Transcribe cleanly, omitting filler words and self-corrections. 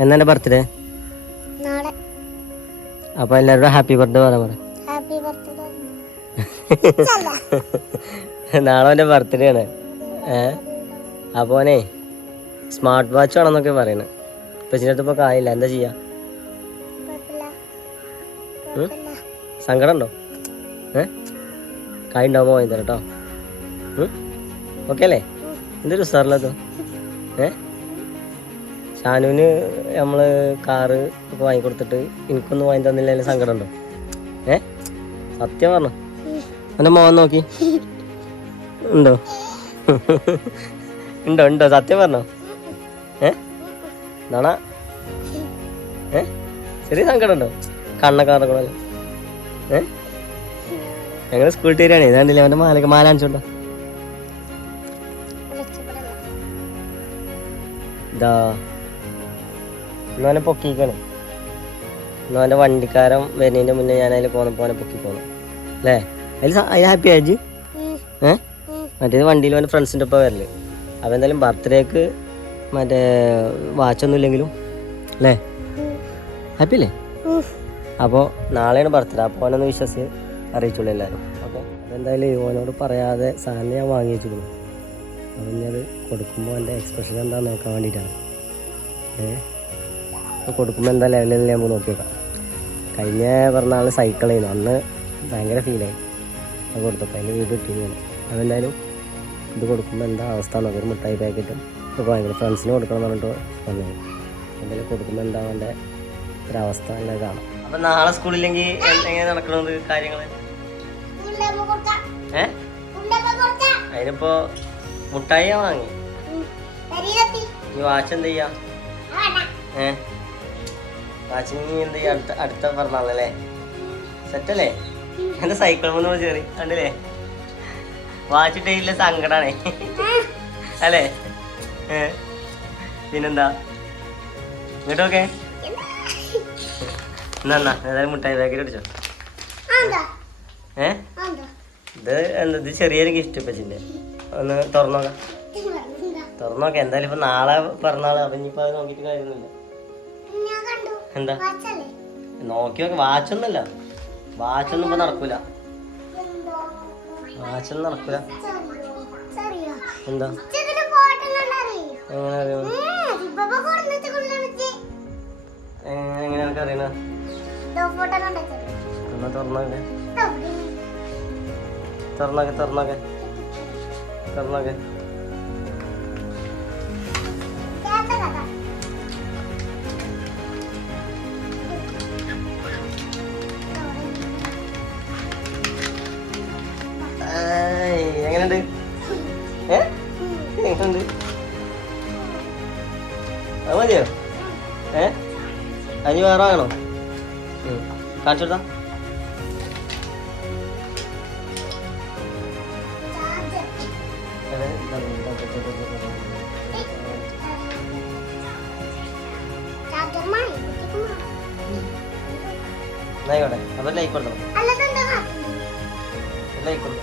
എന്നാ എൻ്റെ ബർത്ത്ഡേ? അപ്പോൾ എല്ലാവരും ഹാപ്പി ബർത്ത്ഡേ പറയാൻ പറ. നാളെ അവൻ്റെ ബർത്ത്ഡേ ആണ്. അപ്പോൾ അവനെ സ്മാർട്ട് വാച്ച് ആണെന്നൊക്കെ പറയുന്നത്. ഇപ്പം ഇതിനകത്ത് ഇപ്പോൾ കായില്ല, എന്താ ചെയ്യുക? സങ്കടം ഉണ്ടോ? കായ് ഉണ്ടാകുമ്പോൾ വാങ്ങി തരാം കേട്ടോ. ഓക്കെ അല്ലേ? എന്തൊരു ഉസാറിലത്. ഷാനുവിന് നമ്മൾ കാറ് ഒക്കെ വാങ്ങിക്കൊടുത്തിട്ട് എനിക്കൊന്നും വാങ്ങി തന്നില്ല, സങ്കടം ഉണ്ടോ? സത്യം പറഞ്ഞു. എൻ്റെ മോൻ നോക്കി ഉണ്ടോ? ഉണ്ടോ ഉണ്ടോ സത്യം പറഞ്ഞോ? എന്നാണാ ചെറിയ സങ്കടം ഉണ്ടോ? കണ്ണൊക്കെ നടക്കണല്ലോ. ഞങ്ങൾ സ്കൂളിൽ തരികയാണേ. ഇതാണ്ടില്ലേ അവൻ്റെ മാല കാണിച്ചോണ്ടോ? ഇതാ ഇന്നവനെ പൊക്കിക്കാണ്. ഇന്നവൻ്റെ വണ്ടിക്കാരൻ വരുന്നതിൻ്റെ മുന്നേ ഞാൻ അതിൽ പോന്നപ്പോൾ അവനെ പൊക്കി പോന്നു അല്ലേ? അതിൽ ഹാപ്പി ആയിജ്. മറ്റേത് വണ്ടിയിൽ അവൻ്റെ ഫ്രണ്ട്സിൻ്റെ ഒപ്പം വരല്. അപ്പോൾ എന്തായാലും ബർത്ത്ഡേക്ക് മറ്റേ വാച്ചൊന്നും ഇല്ലെങ്കിലും അല്ലേ ഹാപ്പി അല്ലേ? അപ്പോൾ നാളെയാണ് ബർത്ത്ഡേ. അപ്പോൾ അവനൊന്ന് വിശ്വസിച്ച് അറിയിച്ചുള്ളൂ എല്ലാവരും. ഓക്കെ. അപ്പോൾ എന്തായാലും ഓനോട് പറയാതെ സാധനം ഞാൻ വാങ്ങി വെച്ചിരുന്നു. അപ്പം ഇനി അത് കൊടുക്കുമ്പോൾ എൻ്റെ എക്സ്പ്രഷൻ എന്താണെന്ന് നോക്കാൻ വേണ്ടിയിട്ടാണ്. അപ്പോൾ കൊടുക്കുമ്പോൾ എന്താ ലെവലിൽ നമുക്ക് നോക്കി നോക്കാം. കഴിഞ്ഞ പിറന്നാൾ സൈക്കിളായിരുന്നു, അന്ന് ഭയങ്കര ഫീലായി. അത് കൊടുത്തപ്പോൾ അതിൻ്റെ വീട് കിട്ടിയാണ്. അതെന്തായാലും ഇത് കൊടുക്കുമ്പോൾ എന്താ അവസ്ഥ നോക്കി ഒരു മിഠായി പാക്കറ്റും ഒക്കെ ഭയങ്കര ഫ്രണ്ട്സിന് കൊടുക്കണം എന്ന് പറഞ്ഞിട്ട് വന്നത്. എന്തായാലും കൊടുക്കുമ്പോൾ എന്താ അവൻ്റെ ഒരവസ്ഥ എല്ലാം കാണാം. അപ്പം നാളെ സ്കൂളില്ലെങ്കിൽ എങ്ങനെ നടക്കണത് കാര്യങ്ങൾ? അതിനിപ്പോൾ മുട്ടായി വാങ്ങി. ഈ വാച്ച് എന്ത് ചെയ്യാ? വാച്ചിന് എന്ത് ചെയ്യാ? അടുത്ത പറഞ്ഞാലേ സെറ്റല്ലേ? എൻ്റെ സൈക്കിൾ വന്ന് ചെറി കണ്ടില്ലേ? വാച്ചിട്ടില്ല, സങ്കടാണേ അല്ലേ? പിന്നെന്താ ഇങ്ങോട്ടൊക്കെ എന്നാ ഏതായാലും മുട്ടായി പാക്കറ്റ് അടിച്ചോ. ഇത് എന്താ? ഇത് ചെറിയൊരു ഗിഫ്റ്റ് പച്ചിൻ്റെ. ഒന്ന് തുറന്നോക്കാം. എന്തായാലും ഇപ്പൊ നാളെ പറഞ്ഞാള്. അപ്പൊ ഇനിയിപ്പോ അത് നോക്കിയിട്ട് കാര്യമൊന്നുമില്ല. എന്താ നോക്കി നോക്ക? വാച്ചൊന്നുമല്ല, വാച്ചൊന്നും ഇപ്പൊ നടക്കൂല. വാച്ചൊന്നും നടക്കൂല. എന്താ എങ്ങനെ അറിയാം? എങ്ങനെ എനിക്ക് അറിയണ? എന്നാ തുറന്നോക്കെ തുറന്നോക്കെ തുറന്നോക്കെ തുറന്നോക്കെ. എങ്ങനെയുണ്ട്? എങ്ങനെയുണ്ട്? അത് മതിയോ? അഞ്ഞ് വേറെ വാങ്ങണോ? കാണിച്ചു കൊടുത്താ. ആയിക്കോട്ടെ. അപ്പൊ ലൈക്ക് കൊടുത്തോ. ലൈക്ക് കൊടുത്തോ.